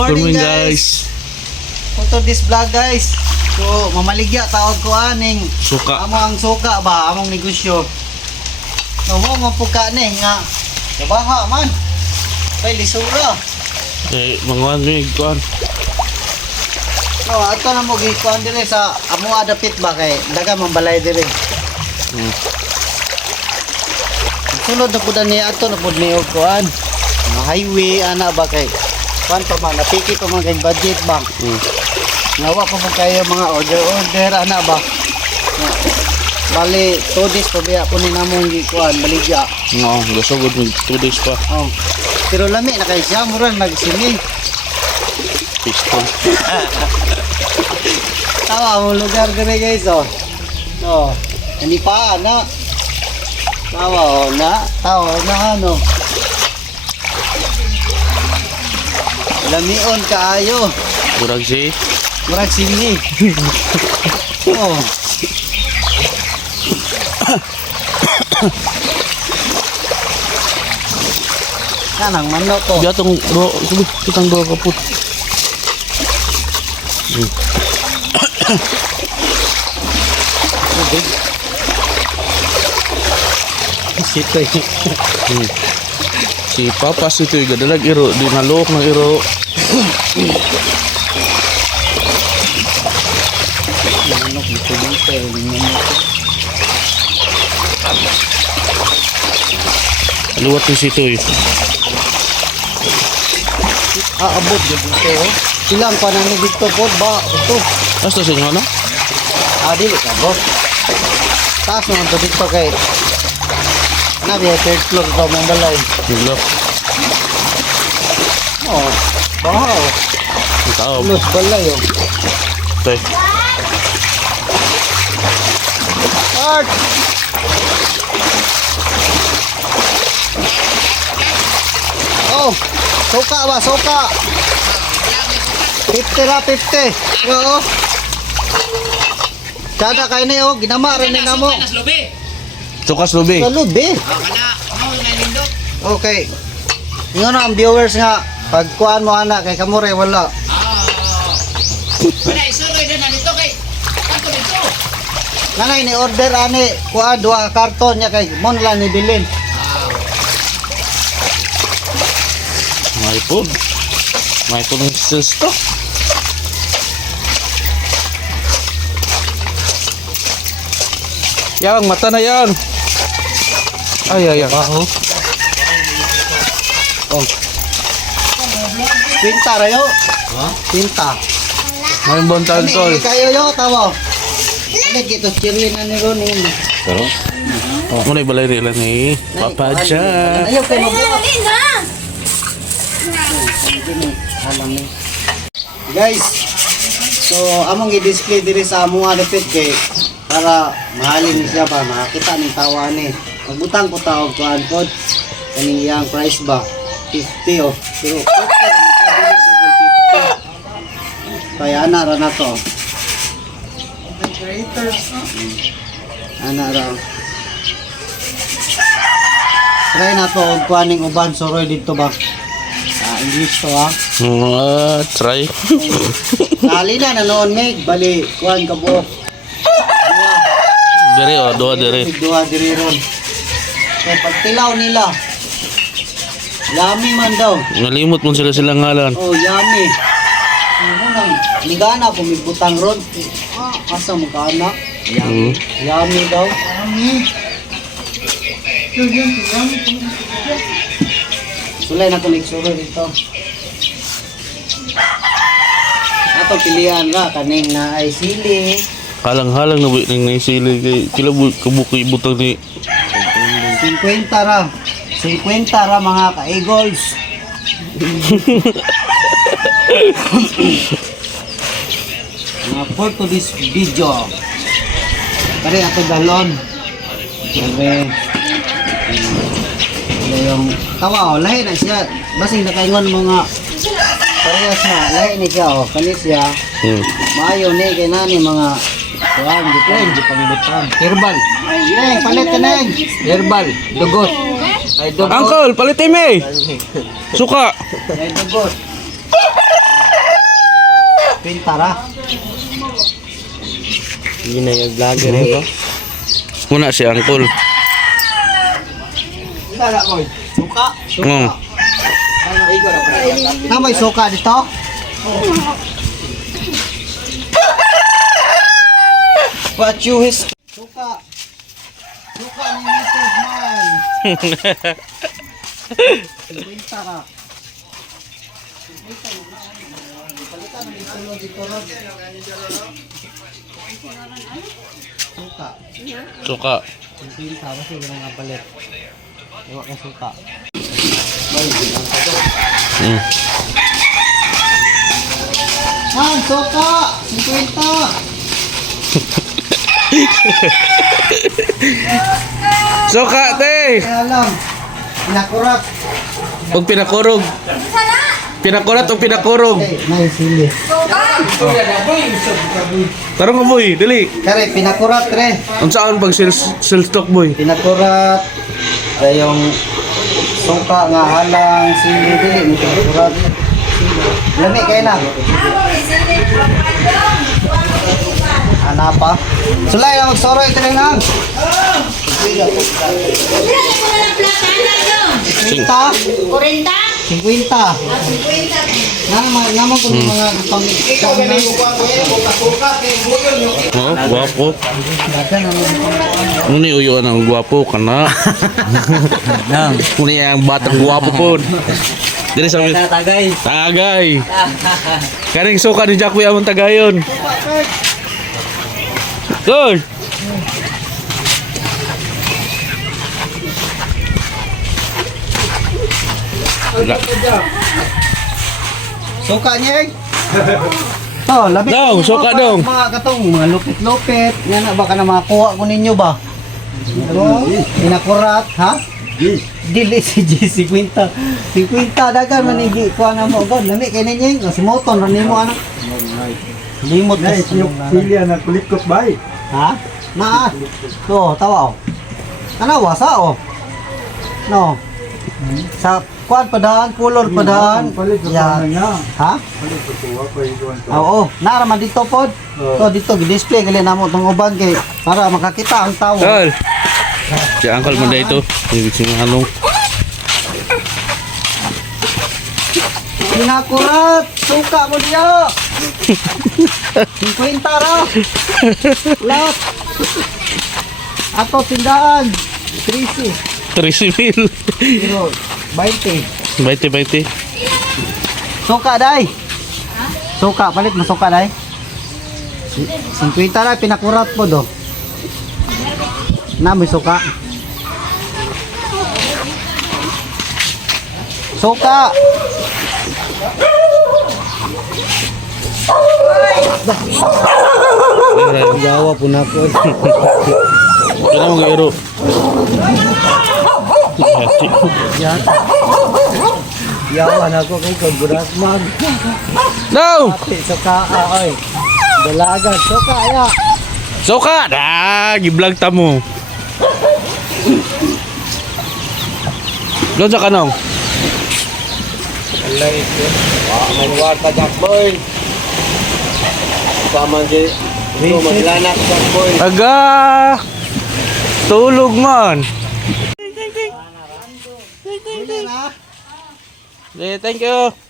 morning, morning, guys. Ito this vlog guys. So mamaligya tawag ko aning Suka. amo ang suka ba among negosyo. No mo mo puka ni nga kabaha man. Kay lisura. Eh, ano yung kuhan. No ato na mo gikuan dire sa amo adapit ba kay daga man balay dire. Hmm. Sulod na pud ni ato na pud ni og kuan. Mga highway ana ba kay kuan pa man napiki pa man kay budget bang. Hmm. Nawa pa mo kayo mga order-order ana ba? Bali, 2 days pa biya po ni namong gikuan, baligya. Oo, gasugod mo 2 days pa. Oh. Pero lami na kay siya, murag nagsimi. Piston. Tawa mo lugar dire guys oh. No. Ani pa na. Tawa oh na, tawa na ano. Lamion kaayo. Kurang si. Murag simi. oh. Kanang manok ko. Biya tong do, sige, kitang do kaput. Sitoy. Hmm. Si Papa si yung gadalag iro, di nalok ng iro. Manok dito dito. Manok. Aluwat yung si ito Ah, abot dito oh. Silang panani dito po ba? Ito. Basta sa ano? Ah, dili ka bro. Taas naman to dito kay Nabi, third floor to mong balay. Nilo. Oh, bahaw. Ang tao. Los balay oh. Tay. Start! Oh, suka ba, suka. 50 ra, 50. Oo. Kada kay ni oh, ginama rin ni namo. Nas lobe. Tukas lubi. Ah, na nindot. Okay. Ingon ang viewers nga pag kuan mo ana kay kamore wala. Ah. Wala isuroy din na nito kay. Kanto dito. Nanay ni order ani kuan duha ka karton niya kay mo na ni bilin. May po. May po ng sales to. Yang, mata na yan. Ay, ay, ay. Baho. Oh. Pinta rayo. Ha? Pinta. May bontal to. Kani kayo yo tawo. Ano gito chirlin na ni Ronnie. Pero, mo na ibalay rin lang ni Papa Jack. Ayaw kay mabuhat. Lina! Alam ni. Guys, so among i-display diri sa among adapit kay para mahalin siya ba makita ni tawa ni. Magbutang ko tawag ko pod kaning iyang price ba 50 oh. Pero 50 ra man siya, dili double 50. Kaya ana ra na to. Ana ra. Try na to og kuaning uban soroy dito ba. Ah, English to ah. Ah, try. Kali na nanoon meg, bali, kuhan ka po. Dua, Dere, oh, doa dere. Dua diri ron. Kaya pagtilaw nila, yummy man daw. Nalimot mo sila silang ngalan. Oh, yummy. Ano nang, ligana po may butang ron. Ah, asa mo ka anak? Mm. Yummy daw. Yummy. Sulay na ito nagsuro dito. Ato pilihan ra kaning na ay sili. Halang-halang na ba yung naisili kay kila bu kabuki butang ni 50 ra. 50 ra mga ka-eagles. mga for to this video. Pare ato galon. Sabi. Ano yung tawa oh, lahi na siya. Basing nakaingon mga parehas na, lahi ni siya oh, kanis siya. Hmm. Maayo ni kay nani mga kuan gitrain di. Herbal. Neng, palit ka neng. Herbal, dugot. Ay dugot. Uncle, palitin me. Suka. Ay dugot. Pintara. Hindi na yung vlogger eh? Muna si Uncle. Dala ko. Suka. Ngong. Na may suka dito? What you his... Suka. Suka ni Mrs. Man. Pintara. Suka. Suka. Pinta kasi ganun nga balit. Iwa ka suka. Mm. Man, suka! 50! Suka, te! Kaya lang, pinakurat. Huwag pinakurog. Pinakurat o pinakurog. Eh, may sili. Tarong ka, boy. Dali. Kare, pinakurat re. Ang saan pag sales, sales stock, boy? Pinakurat. Ay yung suka nga halang sili dili mo pinakurat. Lami kayo na. Ana pa. Sulay na magsoro ito rin ang. Sinta? 50? 50. Naman, naman kung mga pang... Oh, guwapo. Muni uyo ang guwapo ka na. Muni ang batang guwapo po. Dili sa amin. Tatagay. Tagay. Karing suka ni Jack among tagayon. Good. Wala. Suka niya eh. To, labi. Dong, suka dong. Mga katong, mga lupit-lupit. Yan na, baka na makakuha ko ninyo ba? Ano? Inakurat, ha? Dili si G, 50. 50, dagan man hindi ko na mo. God, lami kay ninyo. Kasi moton, rin mo ano. Limot na Pilya na kulit ko bay. Ha? Na, to, tawa oh. Ano, wasa oh. No. Sa kuan padaan, color padaan. Palit ko Yan. pa nga. Ha? Oo, naraman dito pod. So dito gi-display gali namo tong uban kay para makakita ang tao. Tol. Si Uncle mo dito. Ibig sing halong. Pinakurat, suka mo diya. 50 ra. Lahat. Ato tindaan. 30. 13 mil. Pero 20. 20, 20. Suka dai. Suka palit mo suka dai. 50 ra pinakurat po do. Na may suka. Suka. Jawa pun aku. Kaya mo giro. Jawa na ako kay kagburas mag. No! Suka ay. Dalagan suka ya. Suka! Ah, gi-vlog ta mo. Doon sa kanong. Alay ito. Ah, manuwar ka Jack Boy. Di. Ito, maglanak Jack Boy. Aga! Tulog man. Thank you.